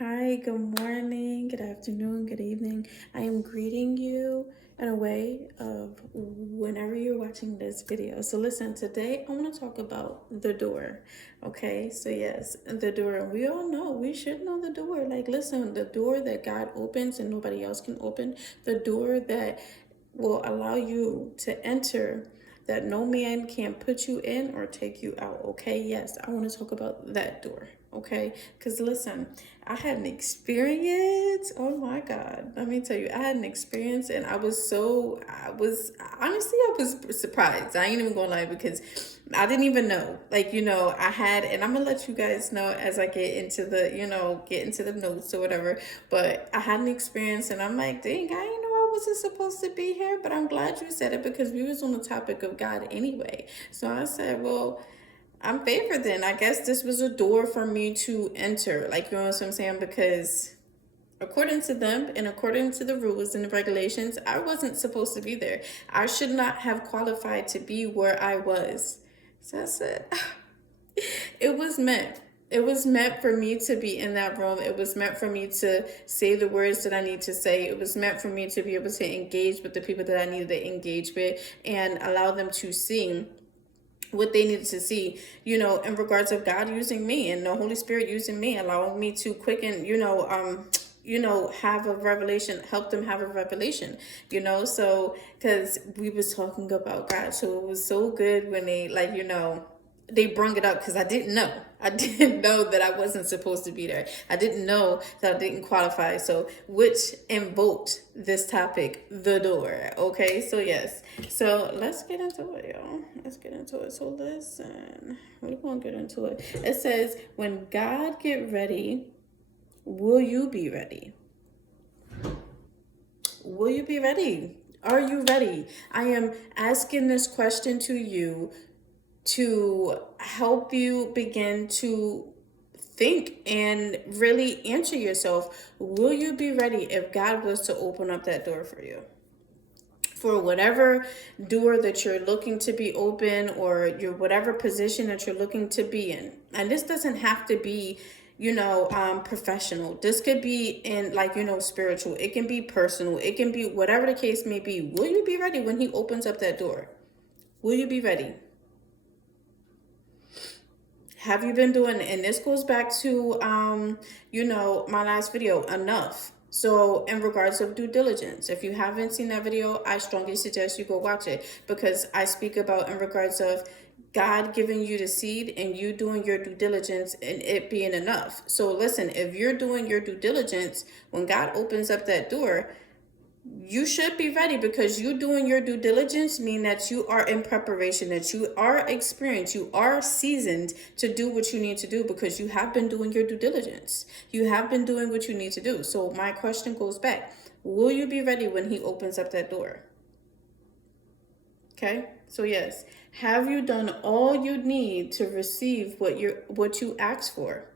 Hi, good morning, good afternoon, good evening. I am greeting you in a way of whenever you're watching this video. So listen, today I want to talk about the door. Okay, so yes, the door. We all know, we should know the door. Like, listen, the door that God opens and nobody else can open, the door that will allow you to enter that no man can put you in or take you out. Okay, yes, I want to talk about that door. Okay, because listen, I had an experience. Oh my God, let me tell you, I had an experience, and I was honestly, I was surprised. I ain't even gonna lie because I didn't even know. Like, I had, and I'm gonna let you guys know as I get into get into the notes or whatever. But I had an experience, and I'm like, dang, I ain't know I wasn't supposed to be here, but I'm glad you said it because we was on the topic of God anyway. So I said, well, I'm favored then. I guess this was a door for me to enter. Like, you know what I'm saying? Because according to them and according to the rules and the regulations, I wasn't supposed to be there. I should not have qualified to be where I was. So I said, it was meant. It was meant for me to be in that room. It was meant for me to say the words that I need to say. It was meant for me to be able to engage with the people that I needed to engage with and allow them to see what they needed to see, in regards of God using me and the Holy Spirit using me, allowing me to quicken, have a revelation, help them have a revelation, so because we was talking about God. So it was so good when they they brung it up because I didn't know. I didn't know that I wasn't supposed to be there. I didn't know that I didn't qualify. So, which invoked this topic, the door. Okay, so yes. So let's get into it, y'all. Let's get into it. So listen, we're gonna get into it. It says, "When God get ready, will you be ready? Will you be ready? Are you ready? I am asking this question to you to help you begin to think and really answer yourself. Will you be ready if God was to open up that door for you? For whatever door that you're looking to be open, or your whatever position that you're looking to be in. And this doesn't have to be professional. This could be in, spiritual. It can be personal. It can be whatever the case may be. Will you be ready when he opens up that door? Will you be ready? Have you been doing, and this goes back to my last video, enough. So in regards of due diligence, if you haven't seen that video, I strongly suggest you go watch it, because I speak about in regards of God giving you the seed and you doing your due diligence and it being enough. So listen, if you're doing your due diligence, when God opens up that door, you should be ready, because you doing your due diligence mean that you are in preparation, that you are experienced, you are seasoned to do what you need to do, because you have been doing your due diligence. You have been doing what you need to do. So my question goes back. Will you be ready when he opens up that door? Okay? So yes, have you done all you need to receive what you asked for?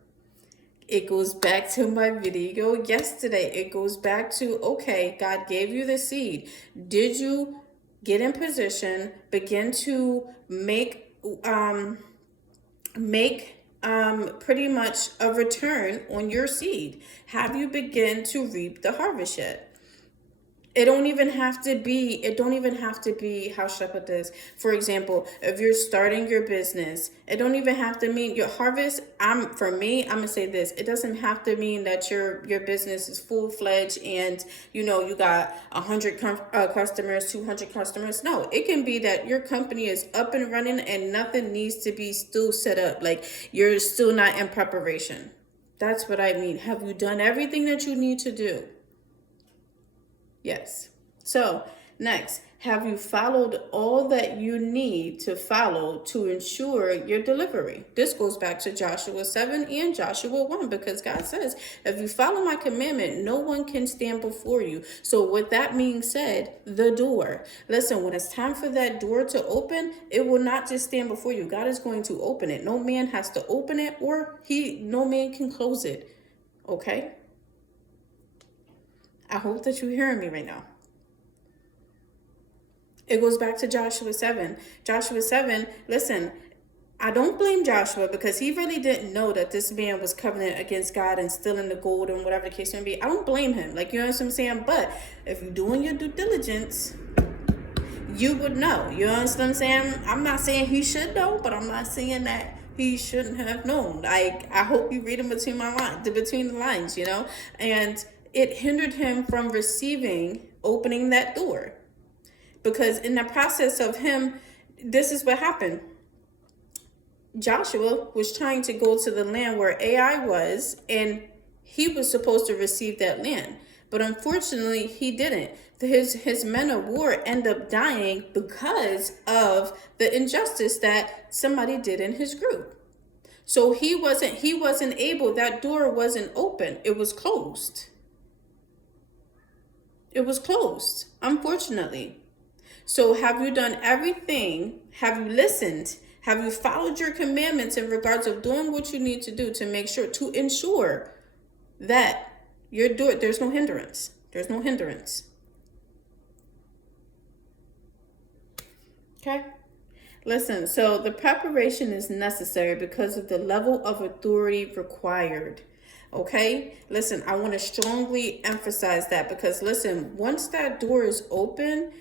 It goes back to my video yesterday. It goes back to, okay, God gave you the seed. Did you get in position, begin to make pretty much a return on your seed? Have you begin to reap the harvest yet? It don't even have to be, how should I put this? For example, if you're starting your business, it don't even have to mean your harvest. For me, I'm gonna say this. It doesn't have to mean that your business is full-fledged and you got 100 customers, 200 customers. No, it can be that your company is up and running and nothing needs to be still set up. Like, you're still not in preparation. That's what I mean. Have you done everything that you need to do? Yes. So, next, have you followed all that you need to follow to ensure your delivery? This goes back to Joshua 7 and Joshua 1, because God says, if you follow my commandment, no one can stand before you. So, with that being said, the door. Listen, when it's time for that door to open, it will not just stand before you. God is going to open it. No man has to open it, or no man can close it. Okay? I hope that you're hearing me right now. It goes back to Joshua 7. Joshua 7, listen, I don't blame Joshua because he really didn't know that this man was covenant against God and stealing the gold and whatever the case may be. I don't blame him. Like, you know what I'm saying? But if you're doing your due diligence, you would know. You understand what I'm saying? I'm not saying he should know, but I'm not saying that he shouldn't have known. Like, I hope you read him between the lines, you know? And it hindered him from opening that door. Because in the process of him, this is what happened. Joshua was trying to go to the land where Ai was, and he was supposed to receive that land. But unfortunately, he didn't. His men of war end up dying because of the injustice that somebody did in his group. So he wasn't able, that door wasn't open. It was closed. It was closed, unfortunately. So have you done everything? Have you listened? Have you followed your commandments in regards of doing what you need to do to make sure, to ensure that you're doing, there's no hindrance. There's no hindrance. Okay? Listen, so the preparation is necessary because of the level of authority required. Okay? Listen, I want to strongly emphasize that because, listen, once that door is open,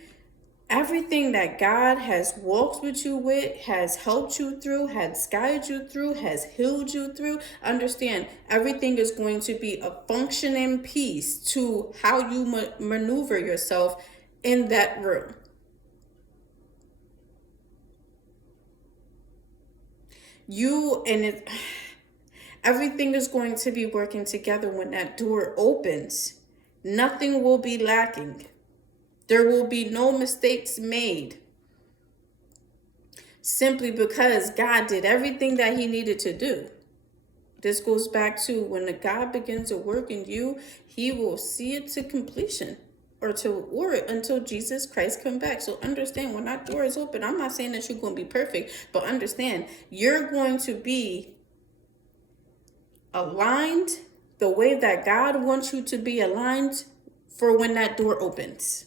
everything that God has walked with you with, has helped you through, has guided you through, has healed you through, understand everything is going to be a functioning piece to how you maneuver yourself in that room. Everything is going to be working together when that door opens. Nothing will be lacking. There will be no mistakes made. Simply because God did everything that he needed to do. This goes back to when the God begins to work in you, he will see it to completion or until Jesus Christ come back. So understand, when that door is open, I'm not saying that you're going to be perfect, but understand you're going to be aligned the way that God wants you to be aligned for when that door opens.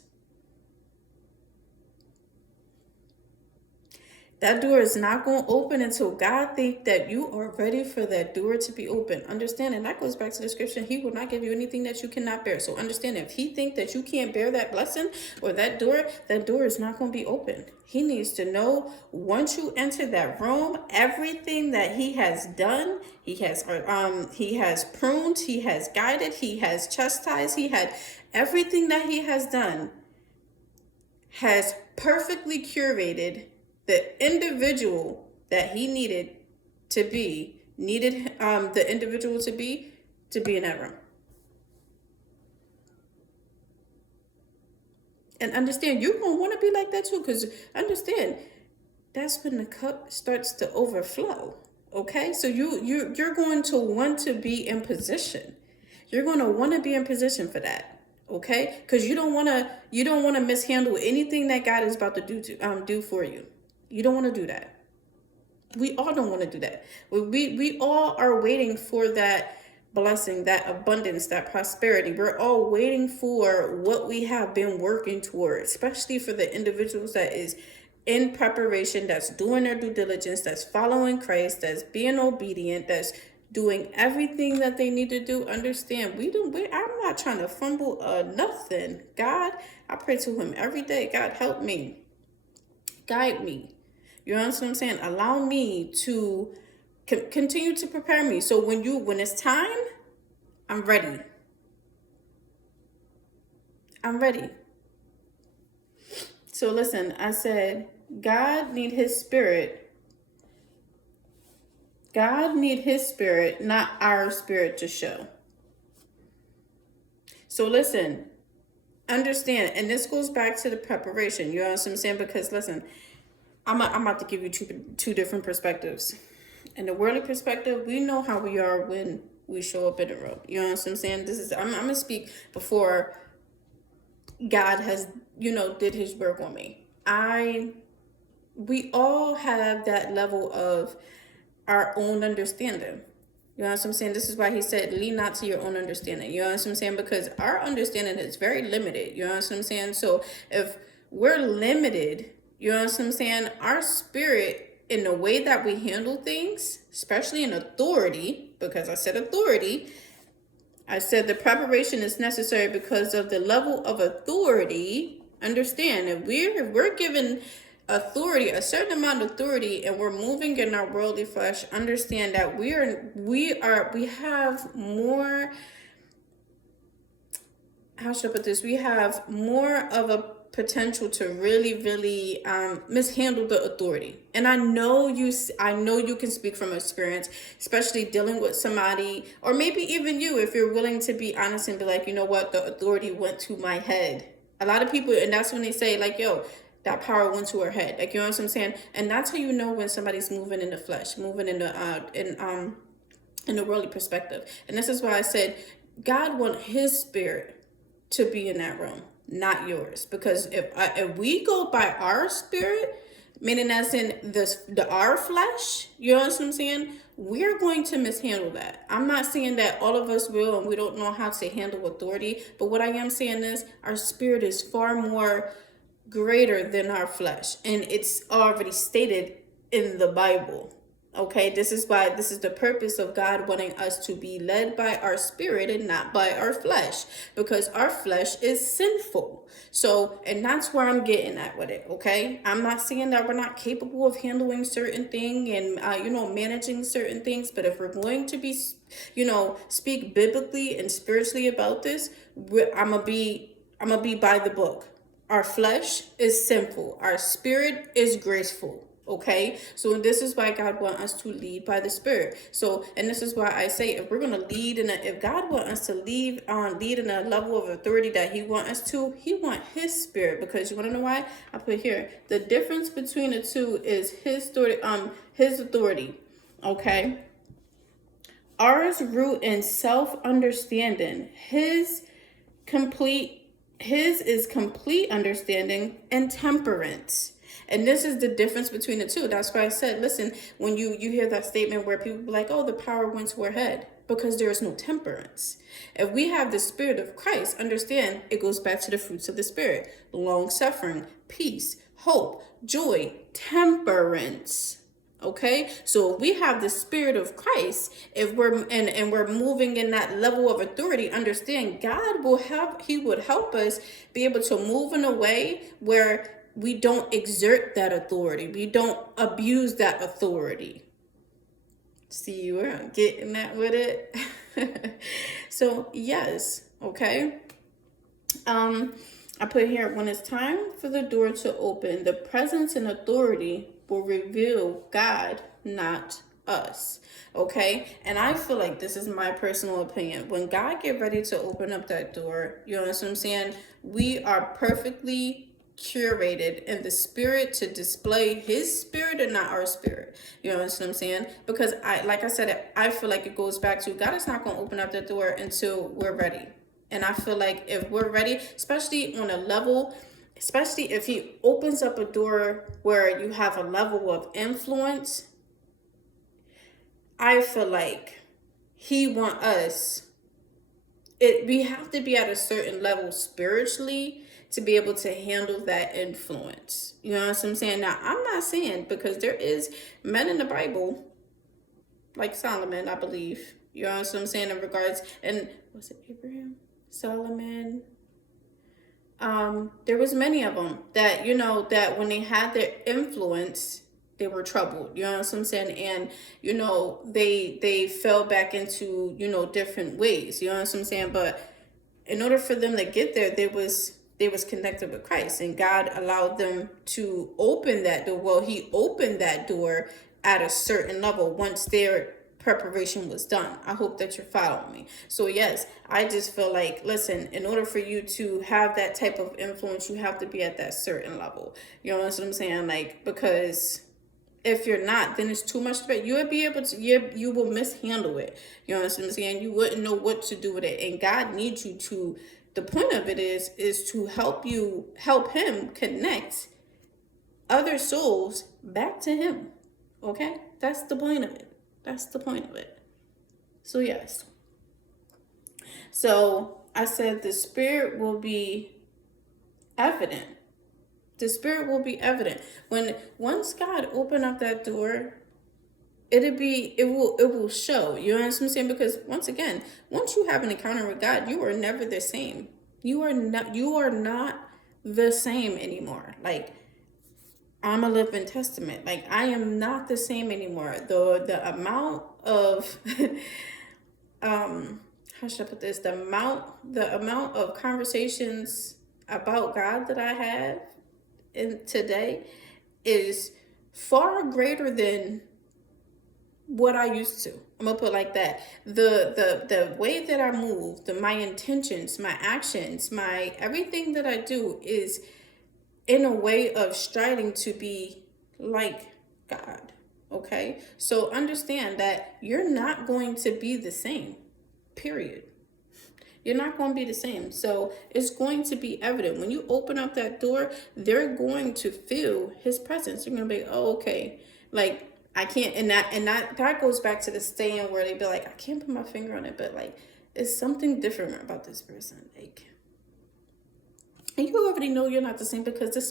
That door is not going to open until God thinks that you are ready for that door to be open. Understand, and that goes back to the scripture. He will not give you anything that you cannot bear. So understand, if he thinks that you can't bear that blessing or that door is not going to be open. He needs to know once you enter that room, everything that he has done, he has pruned, he has guided, he has chastised, everything that he has done has perfectly curated the individual that he needed the individual to be in that room. And understand, you're going to want to be like that too, because understand, that's when the cup starts to overflow. Okay? So you're going to want to be in position. You're going to want to be in position for that. Okay? Because you don't want to mishandle anything that God is about to do for you. You don't want to do that. We all don't want to do that. We all are waiting for that blessing, that abundance, that prosperity. We're all waiting for what we have been working toward, especially for the individuals that is in preparation, that's doing their due diligence, that's following Christ, that's being obedient, that's doing everything that they need to do. Understand, I'm not trying to fumble nothing. God, I pray to him every day. God, help me. Guide me. You know what I'm saying? Allow me to continue to prepare me. So when it's time, I'm ready. I'm ready. So listen, I said, God need his spirit. God need his spirit, not our spirit to show. So listen, understand, and this goes back to the preparation. You know what I'm saying? Because listen, I'm about to give you two different perspectives. In the worldly perspective, we know how we are when we show up in the room. You know what I'm saying? I'm gonna speak before God has, did his work on me. We all have that level of our own understanding. You know what I'm saying? This is why he said, lean not to your own understanding. You know what I'm saying? Because our understanding is very limited. You know what I'm saying? So if we're limited, you know what I'm saying, our spirit in the way that we handle things, especially in authority, because I said authority, I said the preparation is necessary because of the level of authority. Understand, if we're given authority, a certain amount of authority, and we're moving in our worldly flesh, understand that we have more, how should I put this? We have more of a potential to really mishandle the authority. And I know you can speak from experience, especially dealing with somebody, or maybe even you, if you're willing to be honest and be like, you know what, the authority went to my head. A lot of people, and that's when they say like, yo, that power went to her head. Like, you know what I'm saying? And that's how you know when somebody's moving in the flesh, moving in the worldly perspective. And this is why I said God wants his spirit to be in that room, not yours. Because if we go by our spirit, meaning as in our flesh, you know what I'm saying, we're going to mishandle that. I'm not saying that all of us will and we don't know how to handle authority, but what I am saying is our spirit is far more greater than our flesh, and it's already stated in the Bible. Okay, this is the purpose of God wanting us to be led by our spirit and not by our flesh, because our flesh is sinful. So, and that's where I'm getting at with it. Okay, I'm not saying that we're not capable of handling certain things and managing certain things, but if we're going to be, speak biblically and spiritually about this, I'm gonna be by the book. Our flesh is sinful. Our spirit is graceful. Okay, so this is why God wants us to lead by the Spirit. So, and this is why I say, if we're gonna lead if God wants us to lead in a level of authority that He wants us to, He wants His Spirit. Because you want to know why? I put here the difference between the two is His authority. Okay, ours root in self-understanding. His is complete understanding and temperance. And this is the difference between the two. That's why I said, listen, when you hear that statement where people be like, oh, the power went to her head, because there is no temperance. If we have the Spirit of Christ, understand it goes back to the fruits of the Spirit: long suffering, peace, hope, joy, temperance. Okay, so if we have the Spirit of Christ, if we're and we're moving in that level of authority, understand He would help us be able to move in a way where we don't exert that authority, we don't abuse that authority. See, we're getting that with it. So yes, okay. I put here, when it's time for the door to open, the presence and authority will reveal God, not us. Okay, and I feel like this is my personal opinion. When God get ready to open up that door, you know what I'm saying, we are perfectly curated in the spirit to display his spirit and not our spirit. You know what I'm saying? Because like I said, I feel like it goes back to God is not going to open up the door until we're ready. And I feel like if we're ready, especially on a level, especially if he opens up a door where you have a level of influence, I feel like he want us, we have to be at a certain level spiritually to be able to handle that influence. You know what I'm saying? Now, I'm not saying, because there is men in the Bible, like Solomon, I believe. You know what I'm saying? In regards, and was it Abraham? Solomon? There was many of them that, that when they had their influence, they were troubled. You know what I'm saying? And, they fell back into, different ways. You know what I'm saying? But in order for them to get there, they was connected with Christ, and God allowed them to open that door. Well, he opened that door at a certain level once their preparation was done. I hope that you're following me. So yes, I just feel like, listen, in order for you to have that type of influence, you have to be at that certain level. You know what I'm saying? Like, because if you're not, then it's too much. You would be able to, you will mishandle it. You know what I'm saying? You wouldn't know what to do with it. And God needs you to, the point of it is to help him connect other souls back to him. Okay? That's the point of it. That's the point of it. So yes. So I said the Spirit will be evident The spirit will be evident. Once God open up that door, it will show. You know what I'm saying? Because once again, once you have an encounter with God, you are never the same. You are not the same anymore. Like, I'm a living testament. Like, I am not the same anymore. The amount of how should I put this? The amount of conversations about God that I have in today is far greater than what I used to. I'm gonna put it like that. The way that I move, my intentions, my actions, my everything that I do is in a way of striving to be like God. Okay? So understand that you're not going to be the same. Period. You're not going to be the same. So it's going to be evident. When you open up that door, they're going to feel his presence. You're going to be, oh, okay. Like, I can't, that goes back to the saying where they be like, I can't put my finger on it, but like, it's something different about this person. Like, and you already know you're not the same because the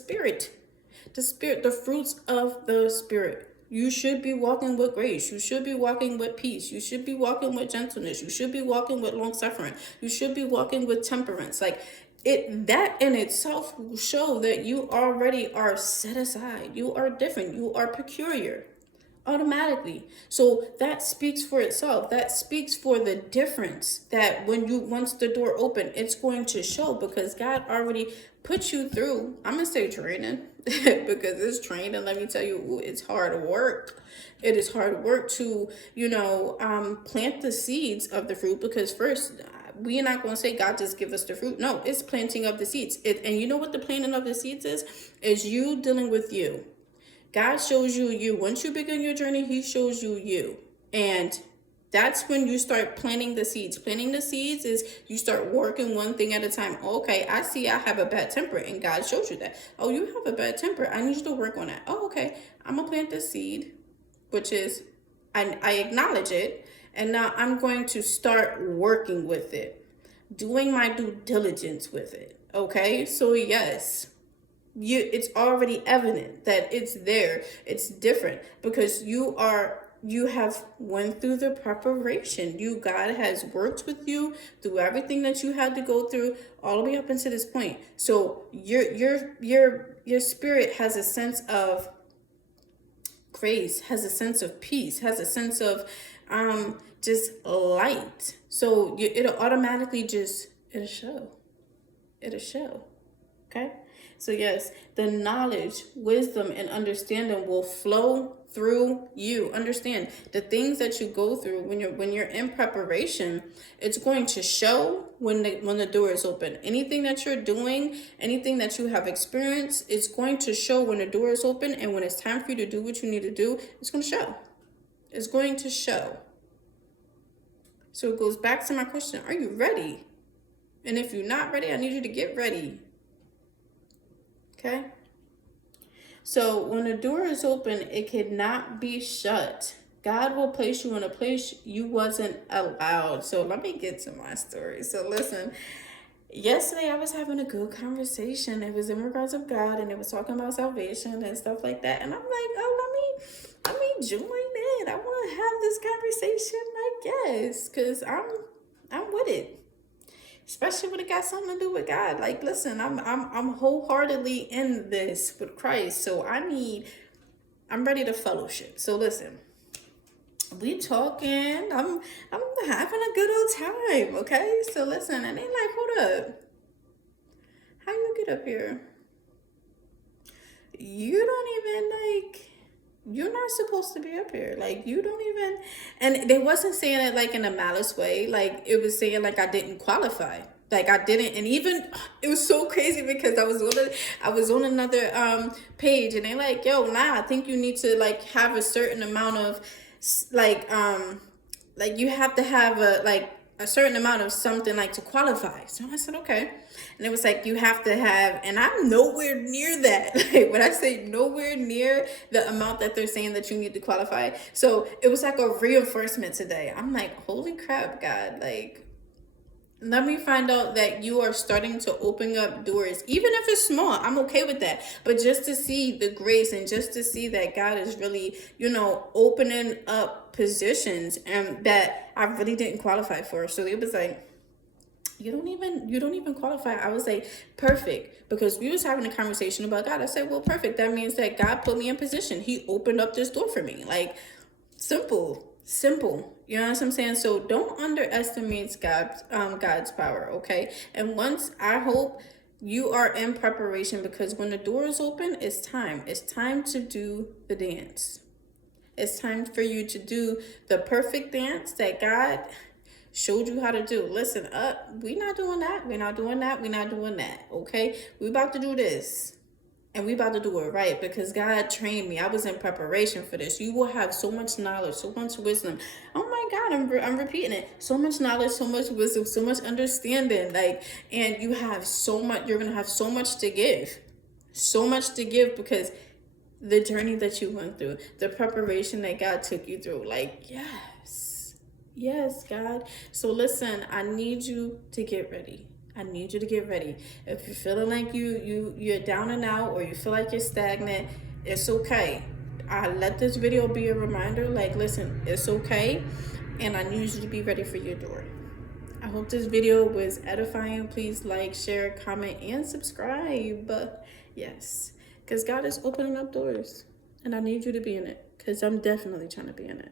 fruits of the spirit. You should be walking with grace. You should be walking with peace. You should be walking with gentleness. You should be walking with long suffering. You should be walking with temperance. Like, that in itself will show that you already are set aside. You are different. You are peculiar automatically. So that speaks for itself. That speaks for the difference that once the door open, it's going to show because God already put you through, I'm gonna say training because it's training. Let me tell you, it's hard work. It is hard work to plant the seeds of the fruit, because first, we're not going to say God just give us the fruit. No, it's planting of the seeds. And you know what the planting of the seeds is you dealing with you. God shows you you. Once you begin your journey, he shows you you. And that's when you start planting the seeds. Planting the seeds is you start working one thing at a time. Okay, I see I have a bad temper, and God shows you that. Oh, you have a bad temper. I need you to work on that. Oh, okay. I'm going to plant this seed, which is, I acknowledge it, and now I'm going to start working with it, doing my due diligence with it. Okay, so yes, it's already evident that it's there. It's different because you have went through the preparation. God has worked with you through everything that you had to go through all the way up until this point. So your spirit has a sense of grace, has a sense of peace, has a sense of just light. So it'll automatically it'll show. Okay? So yes, the knowledge, wisdom, and understanding will flow through you. Understand the things that you go through when you're in preparation, it's going to show when the door is open. Anything that you're doing, anything that you have experienced, it's going to show when the door is open, and when it's time for you to do what you need to do, it's going to show. It's going to show. So it goes back to my question, are you ready? And if you're not ready, I need you to get ready. Okay? So when the door is open, it cannot be shut. God will place you in a place you wasn't allowed. So let me get to my story. So listen, yesterday I was having a good conversation. It was in regards of God, and it was talking about salvation and stuff like that. And I'm like, oh, let me join in. I want to have this conversation, I guess, because I'm with it. Especially when it got something to do with God. Like, listen, I'm wholeheartedly in this with Christ. So I'm ready to fellowship. So listen, we talking. I'm having a good old time. Okay. So listen, and they like, hold up. How you get up here? You don't even you're not supposed to be up here. Like, you don't even, and they wasn't saying it like in a malice way. Like, it was saying like I didn't qualify. Like, I didn't, and even it was so crazy because I was on another page, and they like, yo, nah, I think you need to like have a certain amount of like you have to have a certain amount of something like to qualify. So I said, okay. And it was like, you have to have, and I'm nowhere near that. Like, when I say nowhere near the amount that they're saying that you need to qualify. So it was like a reinforcement today. I'm like, holy crap, God. Like, Let me find out that you are starting to open up doors, even if it's small. I'm okay with that. But just to see the grace and just to see that God is really, opening up positions and that I really didn't qualify for. So it was like, you don't even qualify. I was like, perfect, because we was having a conversation about God. I said, well, perfect, that means that God put me in position. He opened up this door for me. Like, simple. You know what I'm saying? So don't underestimate God's power. Okay. And once, I hope you are in preparation, because when the door is open, it's time to do the dance. It's time for you to do the perfect dance that God showed you how to do. Listen up, we not doing that. We're not doing that. We're not doing that. Okay? We about to do this. And we about to do it right, because God trained me. I was in preparation for this. You will have so much knowledge, so much wisdom. Oh my God, I'm repeating it. So much knowledge, so much wisdom, so much understanding. Like, and you have so much, you're going to have so much to give. So much to give, because the journey that you went through, the preparation that God took you through. Like, yes. Yes, God. So listen, I need you to get ready. I need you to get ready. If you're feeling like you're down and out, or you feel like you're stagnant, it's okay. I let this video be a reminder, like, listen, it's okay. And I need you to be ready for your door. I hope this video was edifying. Please like, share, comment, and subscribe. Yes, because God is opening up doors, and I need you to be in it, because I'm definitely trying to be in it.